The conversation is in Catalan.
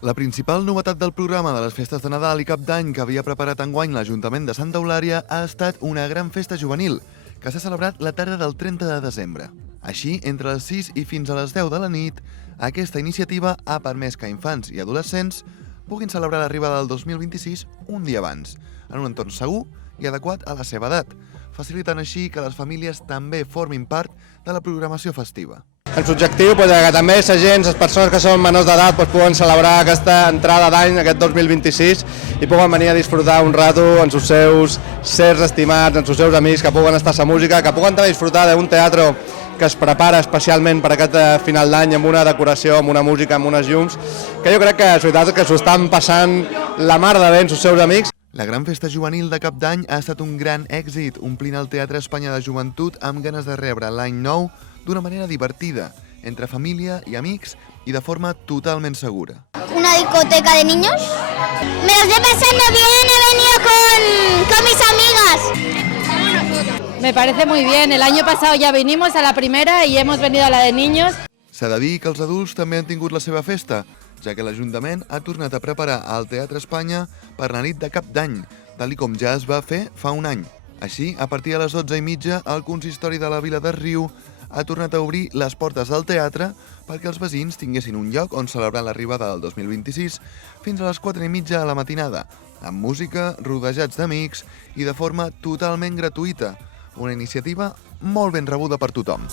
La principal novetat del programa de les festes de Nadal i Cap d'Any que havia preparat enguany l'Ajuntament de Santa Eulària ha estat una gran festa juvenil, que s'ha celebrat la tarda del 30 de desembre. Així, entre les 6 i fins a les 10 de la nit, aquesta iniciativa ha permès que infants i adolescents puguin celebrar l'arribada del 2026 un dia abans, en un entorn segur i adequat a la seva edat, facilitant així que les famílies també formin part de la programació festiva. El objectiu és que també la gent, les persones que són menors d'edat, puguen celebrar aquesta entrada d'any, aquest 2026, i puguen venir a disfrutar un rato amb els seus sers estimats, amb els seus amics, que puguen estar a la música, que puguen també disfrutar d'un teatre que es prepara especialment per aquest final d'any amb una decoració, amb una música, amb unes llums, que jo crec que és veritat que s'ho estan passant la mar de bé amb els seus amics. La gran festa juvenil de Cap d'Any ha estat un gran èxit, omplint el Teatre Espanya de Joventut amb ganes de rebre l'any nou d'una manera divertida, entre família i amics y de forma totalment segura. Una discoteca de niños. Me lo estoy pasando bien, he venido con mis amigas. Me parece muy bien, el año pasado ya vinimos a la primera y hemos venido a la de niños. S'ha de dir que els adults també han tingut la seva festa, ja que l'Ajuntament ha tornat a preparar el Teatre Espanya per la nit de Cap d'Any, tal com ja es va fer fa un any. Així, a partir de les 12:30, el consistori de la Vila de Riu ha tornat a obrir les portes del teatre perquè els veïns tinguessin un lloc on celebrar l'arribada del 2026 fins a les 4:30 de la matinada, amb música, rodejats d'amics i de forma totalment gratuïta. Una iniciativa molt ben rebuda per tothom.